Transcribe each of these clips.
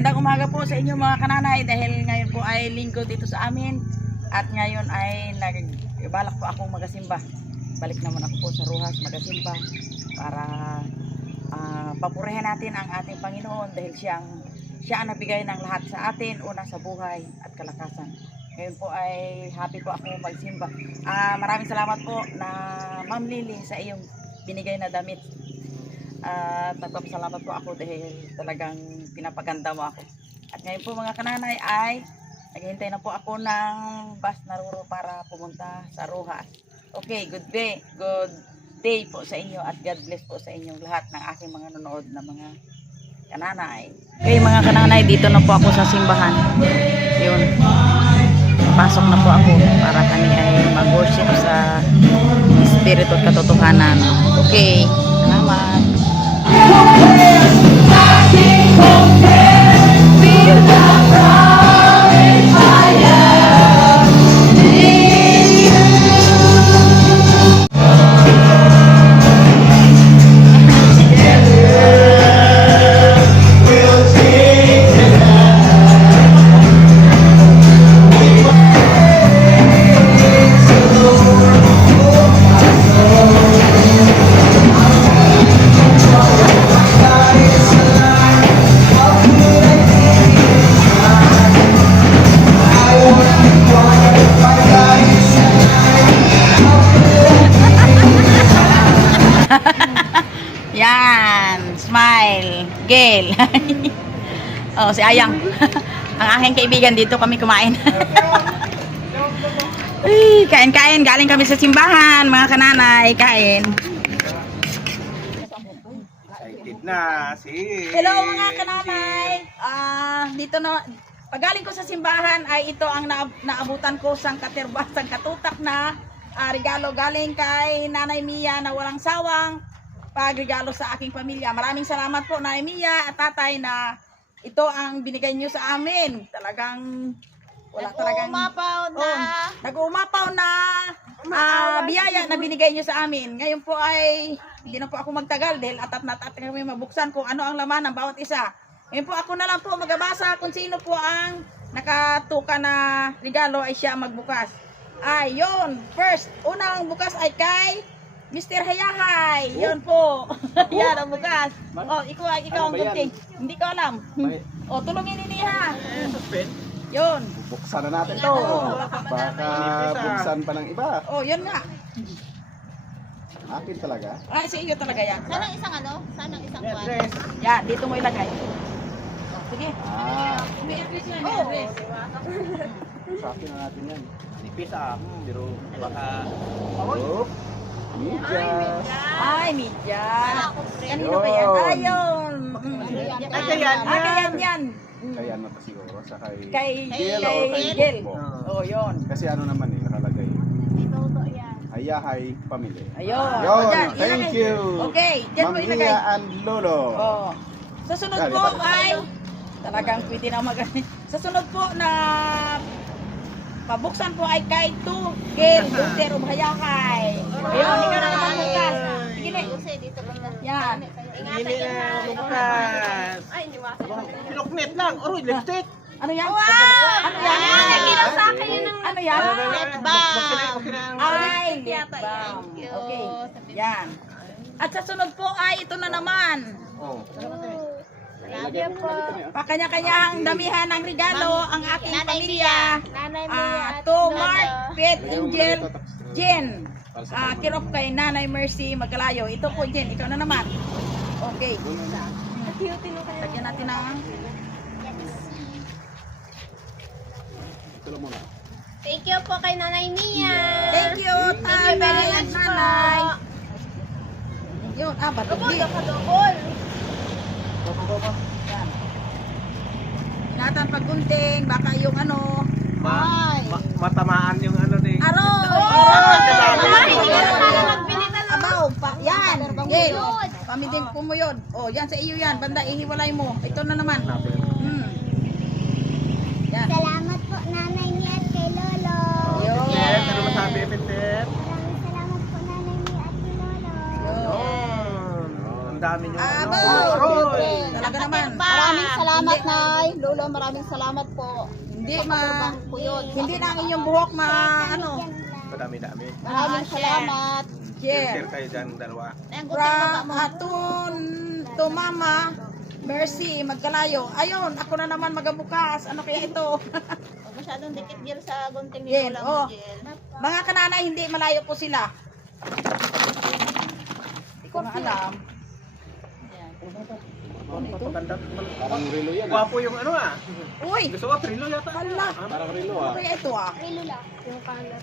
Magandang umaga po sa inyo mga kananay dahil ngayon po ay linggo dito sa amin at ngayon ay nagbalak po akong magasimba. Balik naman ako po sa Rojas magasimba para papurihan natin ang ating Panginoon dahil siya ang nagbigay ng lahat sa atin, una sa buhay at kalakasan. Ngayon po ay happy po ako magsimba. Maraming salamat po na Ma'am Lily sa iyong binigay na damit. At nagpapasalamat po ako dahil talagang pinapaganda mo ako. At ngayon po mga kananay ay naghihintay na po ako ng bus na Ruro para pumunta sa Rojas. Okay, good day po sa inyo at God bless po sa inyong lahat ng aking mga nanonood na mga kananay. Okay mga kananay, dito na po ako sa simbahan. Yun, pasok na po ako para kami ay mag-worship sa Espiritu at katotohanan. Okay, salamat. Yan, smile, Gail. Oh, si Ayang. Ang aking kaibigan, dito kami kumain. Ay, kain-kain, galing kami sa simbahan, mga kananay, kain. Excited na si... Hello mga kananay. Dito na pagaling ko sa simbahan ay ito ang naabutan ko sang katutak na regalo galing kay Nanay Mia na walang sawang pagregalo sa aking pamilya. Maraming salamat po Nanay Mia at Tatay na ito ang binigay niyo sa amin. Talagang wala talagang nag-uumapaw na biyaya na binigay niyo sa amin. Ngayon po ay hindi na po ako magtagal dahil atat kami mabuksan kung ano ang laman ng bawat isa. Ngayon po ako na lang po magabasa kung sino po ang nakatuka na regalo ay siya magbukas. Ay, yun. First, unang bukas ay kay Mr. Hayahay. Yun po. Yan ang bukas. Oh, ikaw ang gunting. Hindi ko alam. Oh, tulungin ni ha. Yun. Buksan na natin to. Baka buksan pa ng iba. Oh, yun nga. Akin talaga. Ay, sa iyo talaga yan. Sana isang kwan. Yan, dito mo ilagay. Oh, sige. May address yan, may Oh. address. Sa akin na natin yan. Nipis pero baka Oh. Medyas. Ay, media. Kanino Yun. ba yan? Ayun. Ay, kaya yan. Kaya ano pa siguro sa Kay Gail or kay Gail. Bukbo. Oh, yun. Kasi ano naman nakalagay. May toto yan. Hayahay Pamilya. Ayun. Yun, O, dyan, thank ilagay. you. Okay, dyan mo Ma'am ilagay. Mia and Lolo. Oh. Sa sunod Dali, po dali. ay talagang pwede na sa sunod po na pabuksan po ay kay Gail Duterte Hayahay. Ayun, ikaw na naman bukas. Sige na. Kasi dito lang na. Yan. Ingatan niyo na. Ay, hindi masa. pinuknet lang. Oroy, lipstick. Ano yan? Wow! Ano yan? Nakita sa akin yun ng Ano yan? lip balm. Ay, lip Yata yan. balm. Thank you. Okay. Yan. At sa sunod po ay ito na naman. Oh. Love you po. Pakanya-kanyang damihan ng regalo ang aking Nanay pamilya. Mia. Nanay Mia. at To Lolo. Mark, Pet, Lagyan mo Angel, muna ito, tapos Jen. para sa pagmamahal. Kirop kay Nanay Mercy Magalayo. Ito po Jen, ikaw na naman. Okay. Lagyan natin ng Ito lang muna. Thank you po kay Nanay Mia. thank you, Thank you very Tatay, much po. Nanay. Yun, ba't hindi? Double. Yan. Ingatan paggunting, baka yung ano. Matamaan yung ano ni. Abaw, yan. Gail, pamiding po mo yun. Oh, yan sa iyo yan. Banda, ihiwalay mo. Ito na naman. Yan. Salamat po Nanay Mia at kay Lolo. Yun. Yes, ano masabi, Peter? Maraming salamat po Nanay Mia at kay Lolo. Yun. Yun. dami nyo. Aba! Aroy! Talaga naman. Maraming salamat, Nay. Lolo, maraming salamat po. Hindi Po yun. hindi na ang inyong buhok ano. Madami-dami. Maraming salamat. Share. Share kayo dyan, dalawa. To Mama Mercy Magkalayo. Ayun, ako na naman magabukas. Ano kaya ito? Huwag masyadong dikit Jill sa gunting ni Jill, Lola oh. mo, Jill. Mga kananay, hindi malayo po sila. Hindi ko na alam. Papaganda. Parang relo yan. Gwapo yung ano ah. Uy! Gusto ko, trilo yata. Hala! Parang relo Ano kaya ito ah?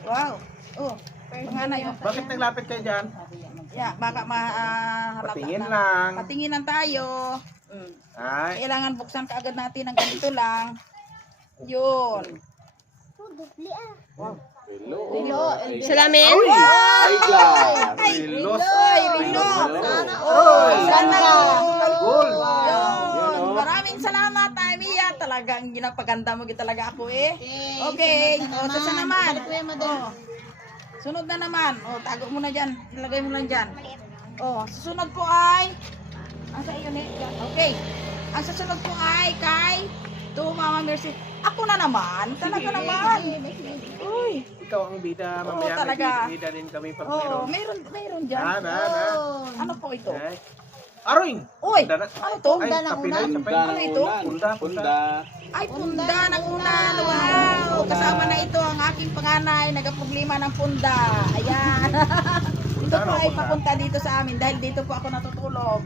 Wow! Oh, panganay oh. Bakit naglapit kayo dyan? Yeah, baka mahalata Patingin na. lang. Patinginan tayo. Ay, Kailangan buksan kaagad natin ng ganito lang. Yun. Relo. Salamin? Ay, glass. rilos. Ay, Rino! Oy! Sana Gold. Yun. Maraming salamat, Mia. Talagang ginapaganda mo talaga ako eh. Okay. O, sasa naman. O, sunod na naman. O, tago mo na dyan. Ilagay mo lang dyan. O, susunod ko ay... Ang sa iyo, Nick. Okay. Ang susunod ko ay kay... To Mama Mercy. Ako na naman. Talaga naman. Uy. Ikaw ang bida. Oo, Mamaya talaga. may bida din kami pag Oh, meron. mayroon dyan. Na. Ano po ito? Ay. Aroy! Uy, Punda na. ano to? Ay, Punda ng tapinay, ulan. tapay. Ano ito? Punda. Ay, punda ng ulan. Wow! Kasama na ito ang aking panganay. Nagkaproblema ng punda. Ayan. Ito po ay papunta dito sa amin dahil dito po ako natutulog.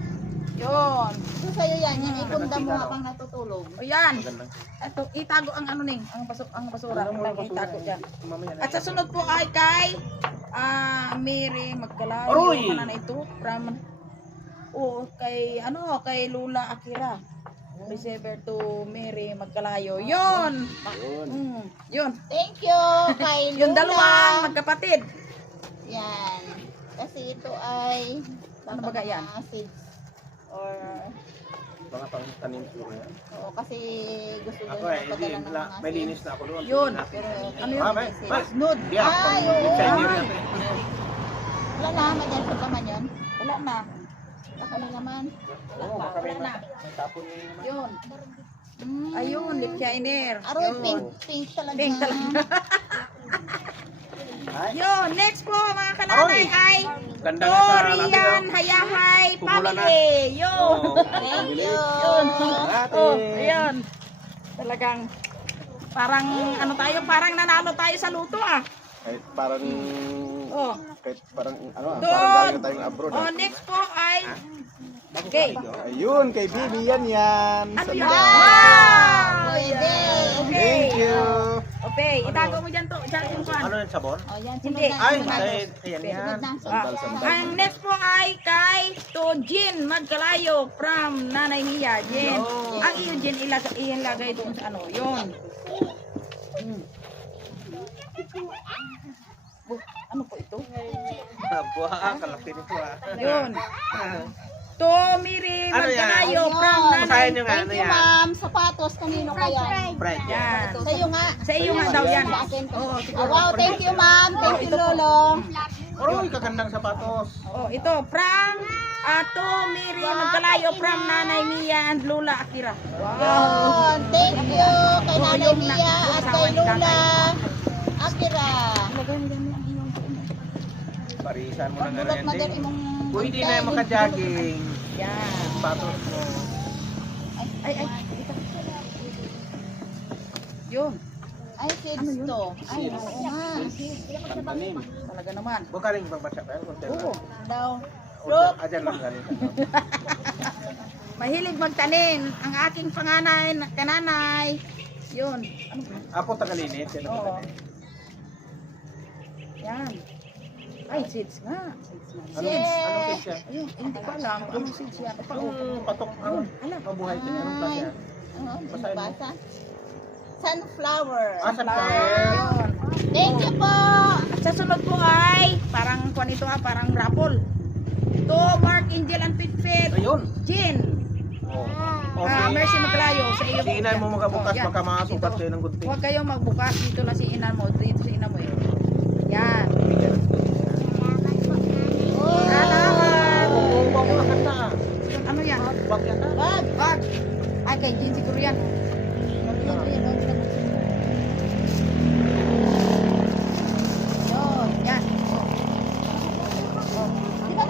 Yun. Ito sa'yo yan. Yan, ikunda mo habang natutulog. O yan. Magandang. Ito, itago ang ano ning, ang basura. Ano mo Lagi basura? itago dyan. Mamaya na. At sa sunod po ay kay Mary Magkalayo. Aroy! Ano na ito? From, kay Lula Akira. Receiver to Mary Magkalayo. Yun! Yun. Thank you kay Lola. Yung dalawang magkapatid. Yan. Kasi ito ay... Ano ba yan? Seeds. Or... Mga pang tanim siguro yan. Oo, kasi gusto Ako nila eh, padala ng mga may linis na ako doon. Yun. Pero Ano yun? May. Nude. Yeah, Ay, pang oo. Chinese yan eh. wala na, madyan sa laman yun. Wala na. Baka na naman. Oo, baka may Wala na. may tapon yun naman. Yun. Ayun, lip shiner. Aroy, Yun. pink talaga. Pink talaga. Ay, Yun, next po mga kananay ay ganda nga sa labi. Torian Hayahay Pumulan na. Family. Yun. Thank you. Yun. Oh, ayan. Talagang parang ano tayo, parang nanalo tayo sa luto ah. Kahit parang... Oh. Kahit parang ano ah. Doon. Parang galing tayong abroad Oh, ah. next po ay okay. Ayun, kay Bibi yan. Ano yun? Sandal. Wow! Pwede. Okay. Thank you. Okay, itago mo dyan to. Dyan yung kwan. Ano yung sabon? O, yan, Hindi. sunod na. Ay, sunod. ayan Sunod yan. na. Sandal, sandal. Ang next po ay kay Tojin Magkalayo from Nanay Mia. Jen. Ang iyo Jen ilagay doon sa ano. Yun. Ano po ito? Buha, kalaki nito ah. Yun. To Miri Ano yan? Magkalayo from Basahin Nanay. nyo nga, Thank ano you, yan? ma'am. Sapatos, kanino kaya? Bread yan. Yan. Sa iyo nga. Sa iyo nga daw yan. Sa akin. Oo, Oh, siguro. wow, thank you, ma'am. Thank you, Lolo. Aroy, kagandang sapatos. Oh, ito from to Miri Magkalayo from Nanay Mia and Lola Akira. Yun. Thank you kay Oh, Nanay yung Mia at kasama kay ni Lola tatay. Akira. Ilagay mo yan ang iyong Parisan mo ng Magulat na din ganyan. imong... Pwede na yung makajogging. Yan. Sapatos mo. Ay. Yun. Ay, kids to. Ay, oo nga. Pantanim. Talaga naman. Huwag ka rin magbasa ka. Oo. Daw. Ayan lang galing. Mahilig magtanim ang aking panganay, kananay. Yun. Ano ba? Ako tagalinis. Yan ang Oo. tagalinis. Yan. Ay, seeds nga. Anong kids yan? Ayun, hindi ko alam kung anong seeds yan. Ito, Yung patok ang mabuhay din. Anong klase yan? Oo, Basahin mo. basa. Sunflower. Ah, sunflower. Yun. Thank you po. At sa sunod po ay, parang kung ito parang raffle. To Mark, Angel, and Pitfit. Ayun. Jean. Oh. Mercy Maglayo sa iyo. Si Inan mo magabukas, Yan. baka makasukat Dito. kayo ng gunting. Huwag kayong magbukas. Dito lang si Inan mo. Dito si Inan mo. Yan. Oh. Salamat. Oo, huwag mo nakanta. Bag. Ay, kay Jean siguro yan. Yun, yan.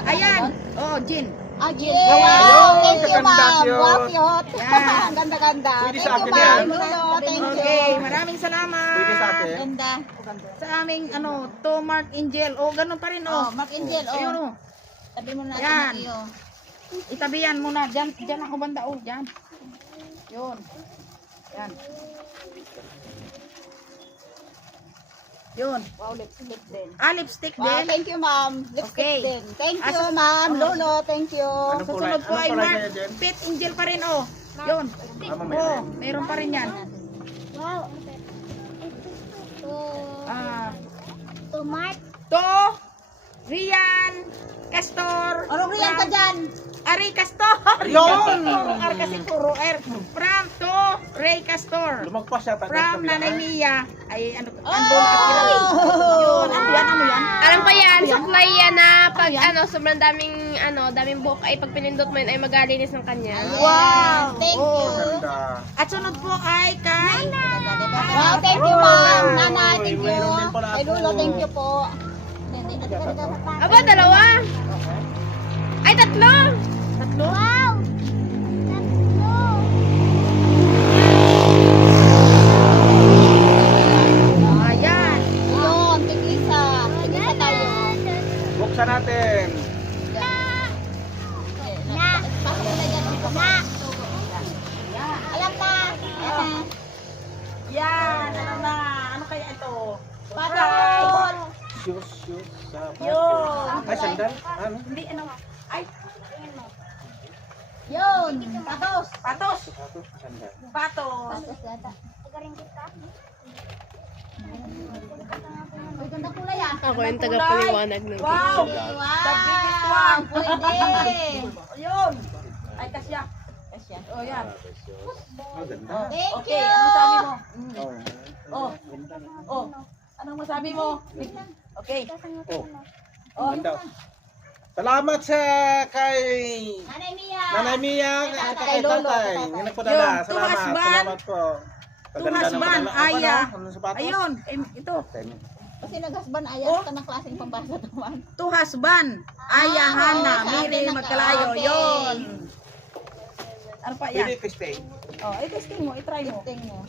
Ayan. Oh, Jean. Ajin. Ayun, Wow, thank you, kaganda ma'am. yun. Wow, cute. Yan. Ang ganda-ganda. Pwede Thank sa you, akin ma'am. yan. Lolo, thank you. Okay, maraming salamat. Pwede sa akin. Ganda. Sa aming to Mark Angel. Oh, ganun pa rin Oh, oh. Mark Angel, Ayun oh. oh. Tabi mo na Yan. natin iyo. Itabihan mo na. Diyan ako banda oh, diyan. Yun. Yan. Yun. Wow, lipstick din. Ah, lipstick Wow, din. thank you, ma'am. Lipstick Okay. din. Thank you, Asa- ma'am. oh. Lolo, thank you. Anong Sa kulay? sunod po Anong ay kulay Mark kaya dyan? Pit Angel pa rin oh. Yun. Mamaya. Oh, meron pa rin yan. Wow. Ah, To Mark. to Rian Castor. Anong riyan ka dyan? Ari Castor. Yun! Puro R kasi puro R. From to Ray Castor. Lumagpas siya. tagas From kabila. Nanay Mia. Ay, ano na Akira. Yun, ano yan? Alam ko yan, supply yan na pag sobrang daming buhok ay pag pinindot mo yun ay magalinis ng kanya. Wow. Thank Oh. you. Ganda. At sunod po ay kay Wow, thank you, ma'am. Oy, Nanay, thank you. mayroon din pala Ay, ako. Lolo, thank you po. Aba, dalawa. Ay, tatlo. tatlo. Wow. Tatlo. Ayan. Yun, tig-isa. Tig-isa tayo. Buksan natin. Na. Pasok mo na dyan. Na. Alam na. Yan, ano na? Ano kaya ito? Patol. Shoes, shoes. Sapat. Yun. Ay, sandal. Ano? Hindi, ano? Ay, Yun. Patos. patos. Sapatos, sandal. Patos. Tagarin kita. Uy, ganda kulay ah. Ako yung tagapaliwanag ng Wow. Wow. The biggest one. Pwede. Yun. Ay, kasya. Kasya. Oh, yan. Ah, ganda. Thank Okay, you. ano sabi mo? Oh. Oh, Ganda na. oh. Anong masabi mo? Okay. Oh. Oh, Ganda. Salamat sa kay Nanay Mia. Nanay Mia at kay Lolo, tatay. kay tatay. Yung nagpadala. Yun, Salamat. tuhasban. Salamat po. Kaganda ng Tuhasban, padala. Ano, Aya. ano, sapatos? ayun. Ito. Kasi nag-husband Oh. ayat ka ng klaseng pambasa naman. To husband. Aya, Hana, sa Miri, atin ang Magkalayo. karaoke. Yun. Ano pa Pwede yan? testing. Oh, i-testing mo, i-try mo. Ting mo.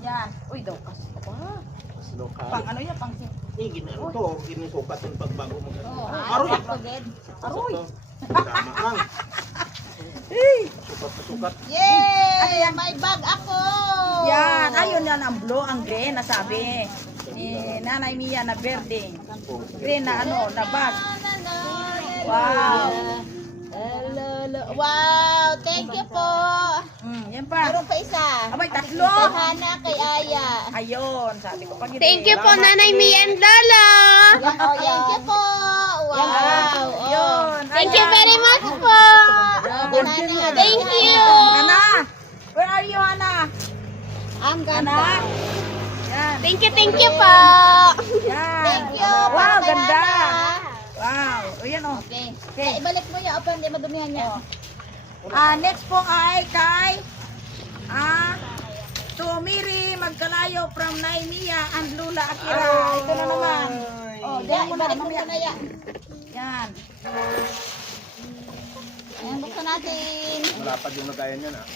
Yan. Uy, daw kasi. Pang Local. ano yan? Pang Ginano to. Ginusukat yung pagbago mo. Oh, Aroy. Pagod. Aroy. Tama lang. Hey! Sukat na sukat. Yay! May bag ako! Yan. Ayun yan ang blue, ang green, nasabi. Ni Nanay Mia na verde. Green na ano, na bag. Wow. Wow! Thank you po! Yan pa. Meron pa isa. Abay, tatlo. Kay Hana, kay Aya. Ayun, sabi ko pag Thank you po, Nanay Mia and Lolo. Yan, oh, thank you po! Wow! Yun. Thank you very much po. Thank you! Ana, where are you, Ana? Ang Ana? ganda. Yan. Thank you po. Yan. Thank you! Wow, para kay ganda. Hana. Wow. O yan o. Okay. Okay. Ibalik mo yung open, hindi madumihan niya. Next po ay kay Tumiri Magkalayo from Naimia and Lula Akira. Ito na naman. Oh, Yan, diyan mo na ibalik mo mamaya. muna yan. Yan. Ayan, buksan natin. Malapad yung lagayan yan ah.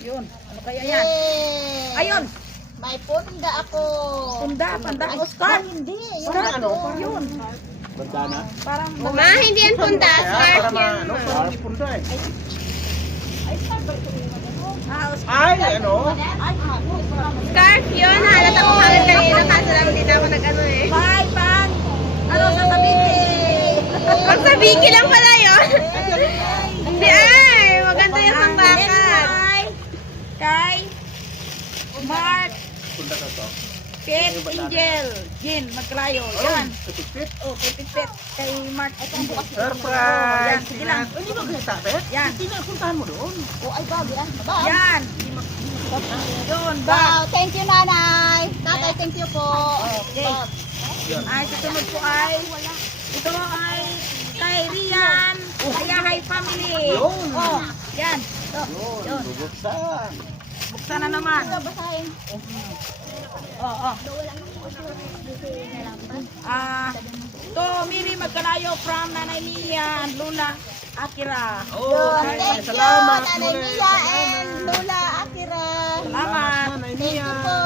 Yun. Ano kaya yan? Yay! Ayun. May punda ako. Panda, Oscar. Hindi. Yung Scarf. ano? Yun. Bandana. Parang Ma, hindi yan punta. Kaya Scarf para yan. ano, parang hindi punda eh. Oscar. Ay, ano? Scarf yun. Halata ko hanggang kanina. Kaso lang hindi na ako nag-ano eh. Bye, Pang. Ano sasabihin? Pag sa Vicky lang pala yun. Hindi ay. Maganda yung Ang next sambakan. ay kay Mark Punda ka to. Pet Angel. Jin Magkalayo. Yan. Tipit. Oh, pipit. Kay Mark. Itong bukas. Surprise! Yan, sige lang. Hindi ba kita, Pet? Yan. Hindi na, puntahan mo doon. Oh, ay, bag yan. Bag. Yan. Yun, bag. Wow, thank you, nanay. Tatay, thank you po. Okay. Bag. Ay, susunod po ay, ito ay kay Rian Hayahay family. Oh, yan. Yun, bubuksan. Buksan na naman. Basahin. Oh. To Miri Magkalayo from Nanay Mia and Lula Akira. Thank you, Nanay Mia and Lola Akira. Salamat. Thank you po.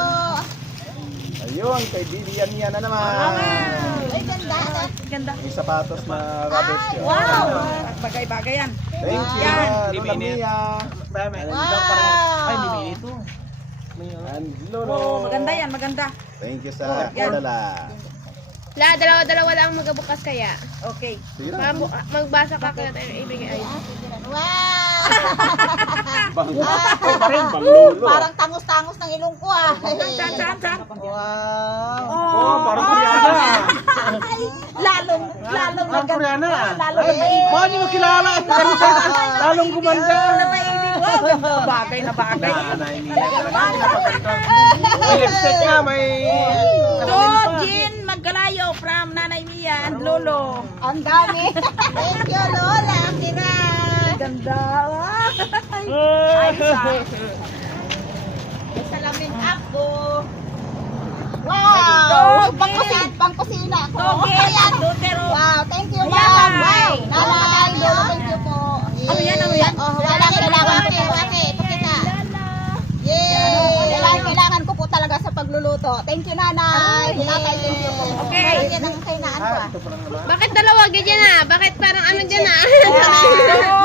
Ayun, kay Bibian niya na naman. Ay, ganda. Ganda. May sapatos na rubbish yun. Wow. Bagay-bagay yan. Thank you, Yan. Lola Mia. Wow. And Lolo. Oh, maganda yan, maganda. Thank you sa yan. Lala. La, dalawa-dalawa lang magabukas kaya. Okay. Sige na. Magbasa ka kaya tayo ibigay. Wow. Parang tangos-tangos ng ilong ko ah. Saan? Wow. Oh, parang Koreana. Lalong Parang maganda. Koreana. Lalong mainit. Paano mo kilala? Lalong gumanda. Bagay na bagay. Nanay Mia talaga. May lipstick nga, may... So, Jean Magkalayo from Nanay Mia and Lolo. Ang dami. Thank you, Lola Akira. Ganda. Ayos ah. May salamin ako. Wow! Pangkusina ko. Okay, Dutero. Wow, thank you, ma'am. Ayan. Wow, nanay, Lolo, thank you po. Ano yan? Oh, kailangan ko. Okay, pakita. Yay! Kailangan ko po talaga sa pagluluto. Thank you, nanay. Tatay, thank you po. Okay. Yan ang kainaan ko ah. Ito pa lang naman. Bakit dalawa ganyan na? Bakit parang ano dyan na? So,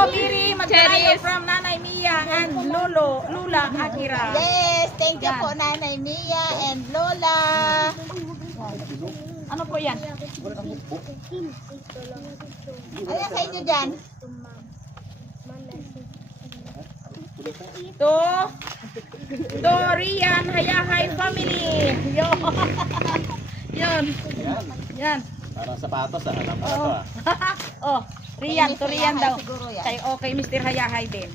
Miri Magkalayo from Nanay Mia and Lula Akira. Yes, thank you po, Nanay Mia and Lola. Ano po yan? Ayan sa inyo dyan. To Rian Hayahay family. Yun. Yan. Parang sapatos ah. Alam ko na to ah. Oh, Rian, to Rian daw. Siguro yan. Kay okay, Mr. Hayahay din.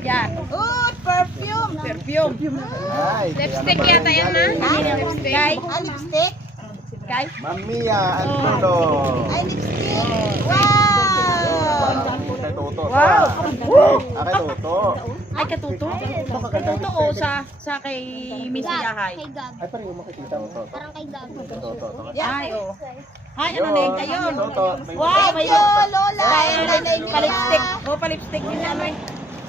Yan. Oh, perfume. Perfume. Ay, kaya Lipstick naman yata yan na? galing. Lipstick. Kay Ah, lipstick? kay Ma'am Mia and Lolo. Ay, lipstick. Wow! Kay Toto. Wow. Kay Toto. Ay katuto. Katuto o sa kay Miss Hayahay. Kay Gab. Ay, parang yung makikita mo Toto. Parang kay Gab. Kay Toto. Ay oh. Ay ano na yun ayun. Toto. Wow, Thank may you, Lola. Nanay Mia. palipstick. Oh, palipstick din ano eh.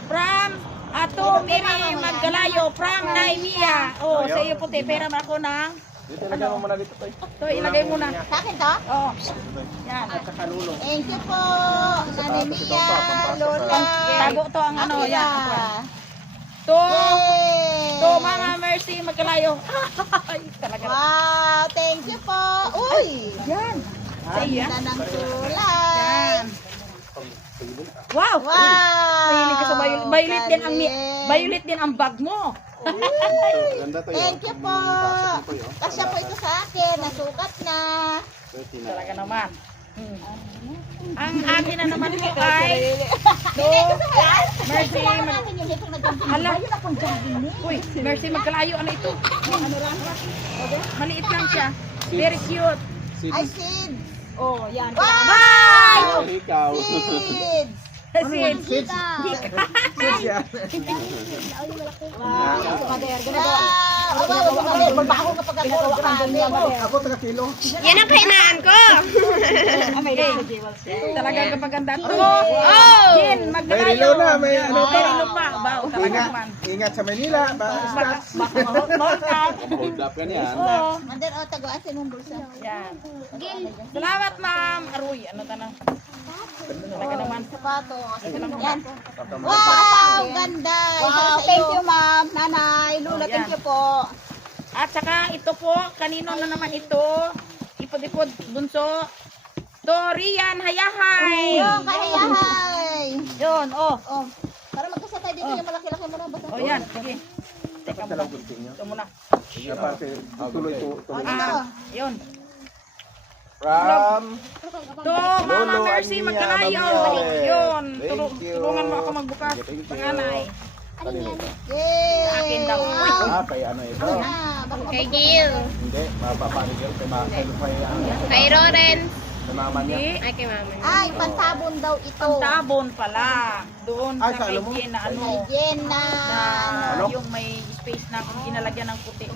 From Ato Miri Magkalayo from Naimia. Oh, sa iyo puti. Pera mo ako ng Dito lagyan mo muna dito tayo. to ilagay mo na. Sa akin to? Oh. Yan. Thank you po, Nanay Mia, Lola. Tago to ang ano Akira. yan. To Yay! to Mama Mercy Magkalayo. Ay, talaga. Wow, thank you po. Uy! Yan. Sa iyo. Ganda ng kulay. Yan. Wow. Wow! Mahilig ka sa violet din ang violet din ang bag mo. Ganda to yun. Thank you po. Kasya po ito sa akin. Nasukat na. Talaga naman. Ang akin na naman po ay Mercy Hala. Uy, Mercy Magkalayo. Ano ito? Ano lang? Maliit lang siya. Very cute. Ay, seeds. Oh, yan. Wow! Ikaw. Seeds. Seeds. Wow! Magbaho kapag ako. Ako taga-kilo. Yan ang kainaan ko. Talagang kapaganda to. Oh! Jin, May Magkalayo. relo na, may ano pa. May relo pa. Bao, talaga Ingat, naman. ingat sa Manila. Baka mahal ka. Hold up ka niyan. Oo. Mandan o, taguan sa mong bulsa. Yan. Salamat, ma'am. Aruy, ano tanong? Talaga naman. Sapatos. Yan. Wow! Ganda! Wow! Thank you, ma'am. Nanay. Lula, Yan. thank you po. At saka ito po, kanino na naman ito? Ipod-ipod, bunso. To Rian Hayahay. Yung kahayahay. Yun, oh. Oh. Para magkasa tayo dito yung malaki-laki mo na bata. Oh, yan. Sige. Teka muna. Ito muna. Tuloy to. Yun. From To Mama Lolo Mercy Ania Magkalayo. Mamiales. Yun. Thank you. Tulungan mo ako magbukas. Thank you. Panganay. kanino? Yay! Akin daw. Uy. Ah, kay ano ito? Ah, baka Kay Gil. Hindi, mapapanigil kay ang Kay Loren. Sa mama niya. Hindi. Ay, kay mama niya. Ay, pantabon daw ito. Pantabon pala. Doon Ay, sa sa alam mo? Jen na ano. Jen na. Ano? Yung may space na ginalagyan ng puti. Oo,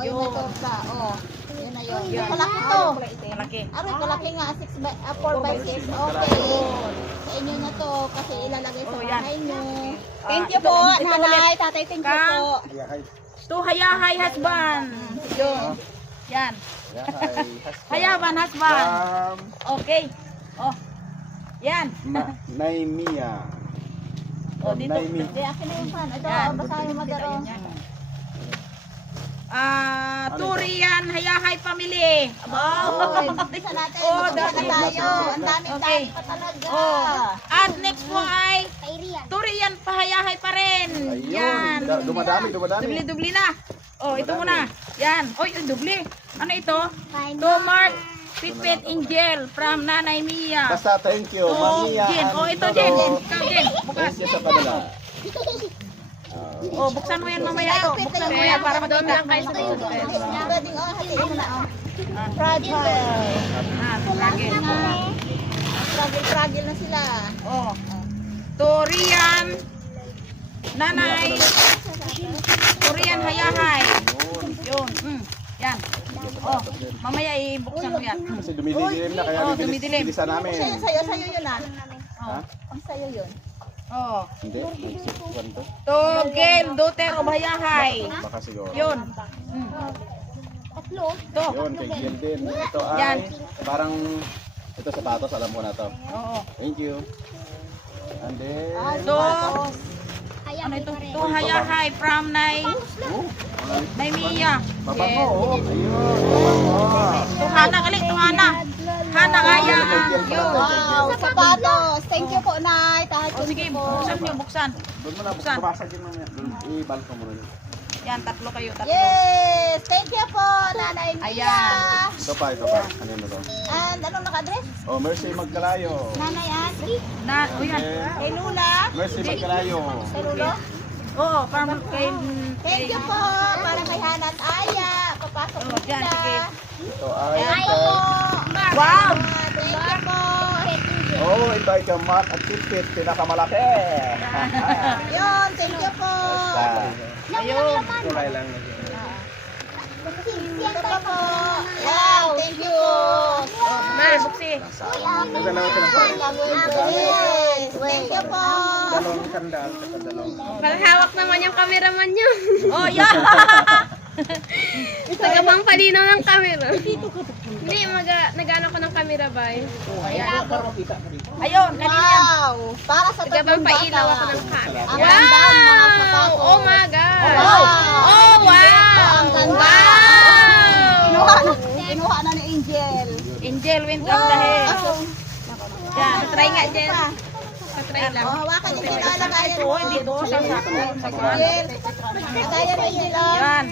yung Yun. may torta. Oo. Yun na yun. Yun. Malaki to. Malaki. Aroy, kalaki nga. 4x6. Okay. Sa inyo na to. Kasi ilalagay sa Oh, yan. bahay nyo. Ah, Thank you ito- po, ito nanay. Tatay, thank you Ka- po. To hayahay husband. Yun. Yan. Hayaban husband. Okay. Oh. Yan. Naimia. Oh, dito. Naimi. Di, akin na yung fan. Ito, Yan. basahin mo daro. Turian Hayahay Family. Okay, bisa natin. Oh, Magpapala dami. tayo. Ang daming Okay. dami pa talaga. Oh. At next po ay Kay Rian. Turian Pahayahay pa rin. Yan. Ayun. Dumadami. Dubli-dubli na. Oh, ito muna. Yan. Oy, yung dubli. Ano ito? Fine. To Mark Pipit Angel from Nanay Mia. Basta thank you. Oh, Mamiya. Jen. Oh, ito Jen. Ikaw Jen. Bukas. Thank you sa kanila. Oh, buksan mo yan mamaya to. Buksan mo yan para Doon makita. lang kayo sa Pwedeng, hatiin mo na. Fragile. Lagi. Fragile na sila. Oh. Turian Nanay. Turian Hayahay. Yun. Yan. Oh, mamaya ibuksan mo yan. Kasi dumidilim na kaya Oh, dumidilim. bilisan namin. Sa'yo yun ah. Ha? Ang sa'yo yun. Oh. Hindi. Nagsikuan to. To Gail Daughter of Hayahay. Baka siguro. Yun. Tatlo. To. Yun, kay Gil din. Ito Yan. ay parang ito sapatos, alam mo na to. Oo. Thank you. And then, To Ayaw ano ito? pa rin. To Hayahay from Nay Mia. mabango. Oh. Ayun, mabango. To Hana gali, to Hana. Hana kaya. Yun. Wow, sapatos. Thank you po, Nay. O sige, buksan niyo, buksan. Doon mo na, Buksan. bumasa din mo yan. Doon, i-balko mo rin. Yan, tatlo kayo, tatlo. Yes! Thank you po, Nanay Mia. Ayan. Ito pa, ito pa. Ano na to? And anong naka-address? Oh, Mercy Magkalayo. Nanay Ann? Na, o yan. Kay Lula? Mercy Magkalayo. Kay Lulo? Oo, para kay... Thank you po. Para kay Hana at Aya. Papasok Oh, po dyan, sila. sige. Ito ay Thank you po. Wow! Thank you po. Oh, ito ay kay Mark at Tipit. Pinakamalaki. Yun, thank you po. Ayun. Kulay lang. Ito pa po. Wow, thank you. Ma, buksi. Nagdalawa ka ng Yes, thank you po. dalawang sandal. Dalawang. Parang hawak naman yung cameraman nyo. Oh, yan. Tagapang palinaw ng camera. Hindi, nag-ano ko ng camera ba eh. Ayun, kanina. Wow, para sa Tagapang tatlong pailaw ako bata. ng camera. Ang ganda ng mga Wow! sapatos. Oh my God! Wow! Oh, wow! Ang ganda. Wow! Kinuha na ni Angel. Angel, welcome dahil. Yan, Try nga, Jen. Try lang. Oh, hawakan niyo din ang lagayan mo. ito, hindi ito, sa sako. Sa kwan. Angel, lagayan mo Angel. oh. Yan.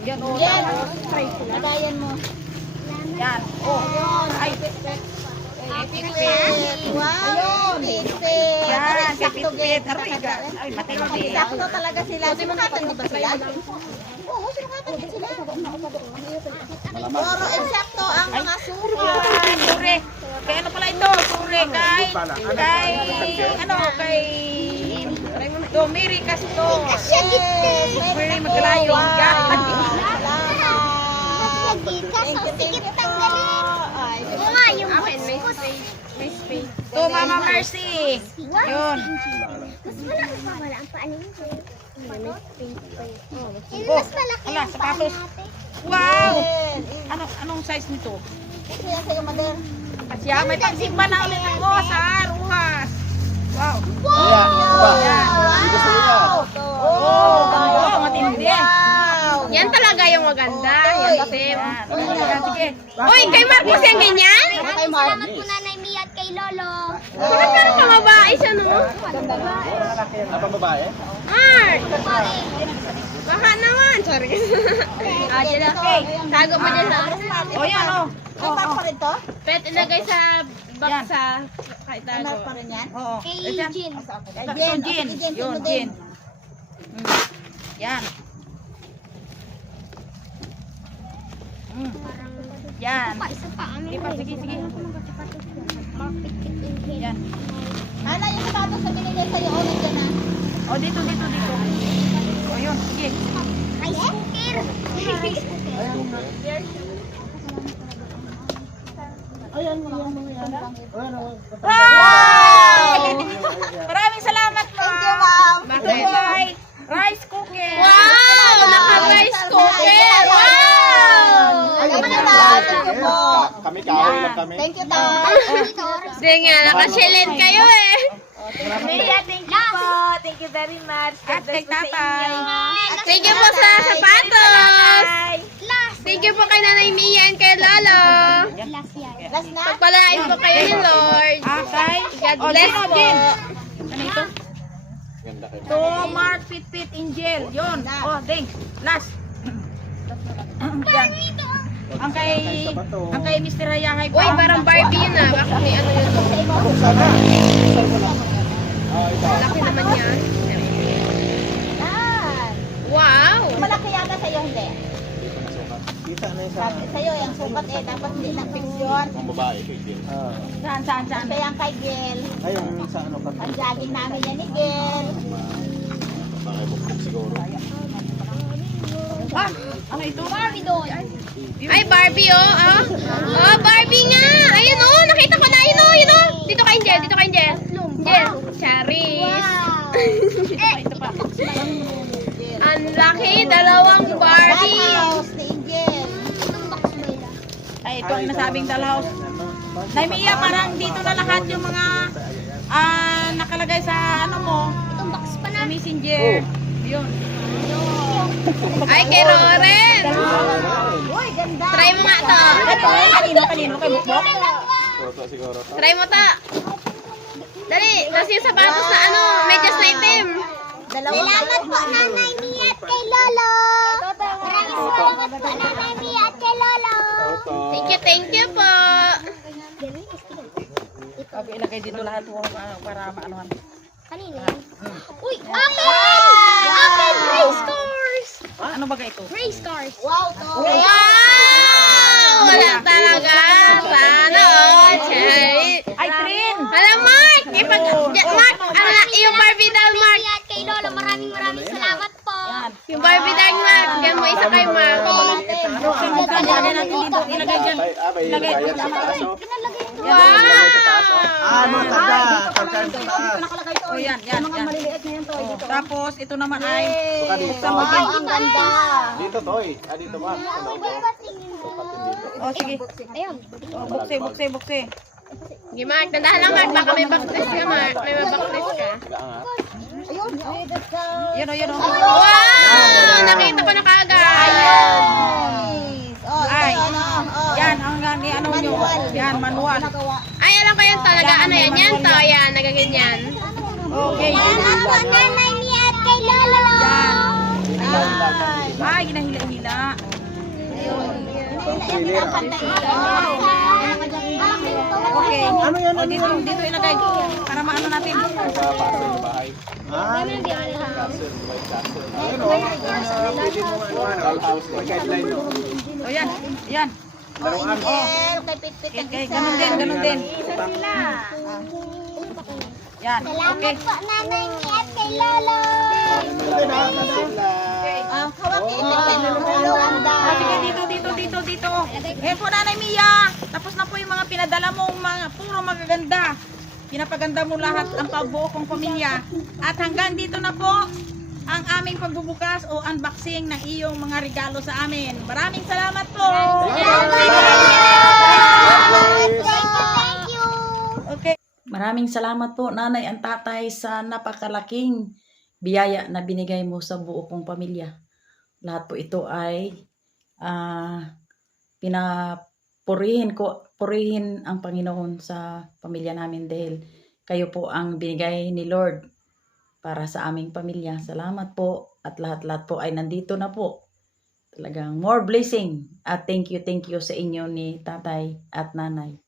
Yan, oh. Jen, lagayan mo. Yan. Oh. Ay, Wow, Pitpit. yan. Kay Sakto, Pitpit. Gen. Aray, ay, matindi. Sakto talaga sila. Sinukatan di ba sila? Oo, sinukatan din sila. Puro eksakto ang mga sukat. Ay, sure. Kay ano pala ito? Sure. Kay Domiri Castor. Yes, Sure, magkalayo. Yan. Thank you po. Ay, Oo nga, yung Akin, boots ko. may space. To Mama Mercy. Yun. Mas malaki pa wala ang paan niyo. May space pa yun. Yung Oh, mas malaki ala, ang paan sapatos. natin. Wow. Yes. Anong size nito? Ito yan sa'yo, Mother. Asya, may pagsimba na ulit ako sa Ruhas. Wow. Ayan, ito ba? Yan. Gusto niyo yan? Oh, matindi. Wow. Yan talaga yung maganda. Yan, Sim. Yan, sige. Uy, kay Marcos yan ganyan? Maraming salamat po Nanay Mia at kay Lolo. Bakit parang pamabae siya, no? Apa babae? Mark! Baka naman. Sorry. Ah, dyan na. Okay. Tago mo dyan sa... Oh, yan, oh. May pack pa rin to? Pet, ilagay sa box Yan. sa... Kahit May tago. pack pa rin yan? Oo. Kay Ayan. Jean. Kay Ito, Jen. Jen. Okay, Jen, Yun, tingnan din. Jen. Yan. Yan. Isa pa, ano Sige pa, sige. Yan. Ana, yung sapatos na binigay sa'yo, oh, nandiyan na. O, dito. O, yun. Sige. rice cooker. Rice cooker. Wow! Maraming salamat, ma'am. Thank you, ma'am. Bye. Rice cooker. Wow! Naka-rice cooker! Wow! Alam mo na, ma'am. Thank you po. Kami kahoy lang kami. Thank you, tay. Hindi nga, nakasilid kayo eh. Mia, thank you po. Thank you very much. At kay tatay. Thank you po sa sapatos. Thank you po kay Nanay Mia and kay Lolo. Last na. Pagpalain po kayo ni Lord. Okay. God bless po. Ano ito? Ganda kayo. To Mark Fit Angel. Yun. Oh, thanks. Last. Yan. Ang kay Mr. Hayahay Uy, parang Barbie yun ah. Baka may ano yun. Laki naman yan. Yan. Wow! Malaki yata sa'yo, hindi. Kita na yung Sabi sa'yo, yung sukat eh, dapat hindi lang fix yun. mga babae kay Jill. Saan? Kaya yung kay Gil. Ay, yung sa ano ka. Ang jogging namin yan ni Gil. Baka bukbuk siguro. Ah, ano ito? Barbie doll. Ay, Barbie oh. Oh, Barbie nga. Ayun oh, nakita ko na. Ayun oh, yun oh. Dito ka, Angel. Angel. Charis. Ito pa. Ang laki, dalawang Barbie. House ni Angel. Ay, ito ang nasabing dollhouse. Nay Mia, parang dito na lahat yung mga nakalagay sa ano mo, Itong box pa sa na. messenger. Yun. Ay, kay Roren. Uy, ganda. Try mo nga to. Kanino kay Bukbok? Toto siguro. Try mo to. Dali, kasi yung sapatos na ano, medyas na itim. Salamat po, Nanay Mia at kay Lolo. Maraming salamat po, Nanay Mia at kay Lolo. Toto. Thank you po. Okay, ilagay dito lahat para maanuhan. Kanina yan. Uy, akin! Akin, race cars! Ano ba ito? Race cars. Wow, to. Wow! Wala talaga. Sana all. Chay. Ay, Trin! Alam, Mark! Mark, yung Barbie doll, Mark. Mia at kay Lolo, maraming salamat po. Yung Barbie doll, Mark. Bigyan mo isa kay Mark. Ilagay natin dito. Ilagay dyan. Ay, may ilagayan sa taas. oh. Wow! Tagkan sa taas. O yan. O, tapos, ito naman ay Baka dito. Wow, ang ganda. Dito, Toy. Dito ba? O, sige. Ayun. O, bukse. Sige, Mark. Dandahan lang, Mark. Baka may backtest ka, Mark. May mabacktest ka. Ayun, Yan o. Wow! Nakita ko na kaagad. Oh, Ay. ito ano. Oh. Yan, hanggang ano nyo. Yan, manual. Ay, alam ko yan talaga. Ano yan? Yan to. Yan, nagaganyan. Okay. Salamat po, Nanay Mia at kay Lolo. Ay, ginahila-hila. Okay. Ano yan? O, dito ilagay. Para maano natin. Pasok sa bahay. Castle, white castle. Ayun, pwede mo house, may guideline. O, yan. Yan. Angel, kay Pitpit ang Okay, isa. ganun din. Yan. Salamat Okay. po, Nanay Mia at kay Lolo. May lalaki sila. Ang hawak Lolo, ang O, sige, dito. Yan po, Nanay Mia. Tapos na po yung mga pinadala mong mga puro magaganda. Pinapaganda mo lahat ang pabuo kong pamilya. At hanggang dito na po ang aming pagbubukas o unboxing ng iyong mga regalo sa amin. Maraming salamat po. Thank you. Okay. Maraming salamat po, nanay at tatay, sa napakalaking biyaya na binigay mo sa buo kong pamilya. Lahat po ito ay purihin ang Panginoon sa pamilya namin dahil kayo po ang binigay ni Lord para sa aming pamilya. Salamat po at lahat-lahat po ay nandito na po. Talagang more blessing at thank you sa inyo ni tatay at nanay.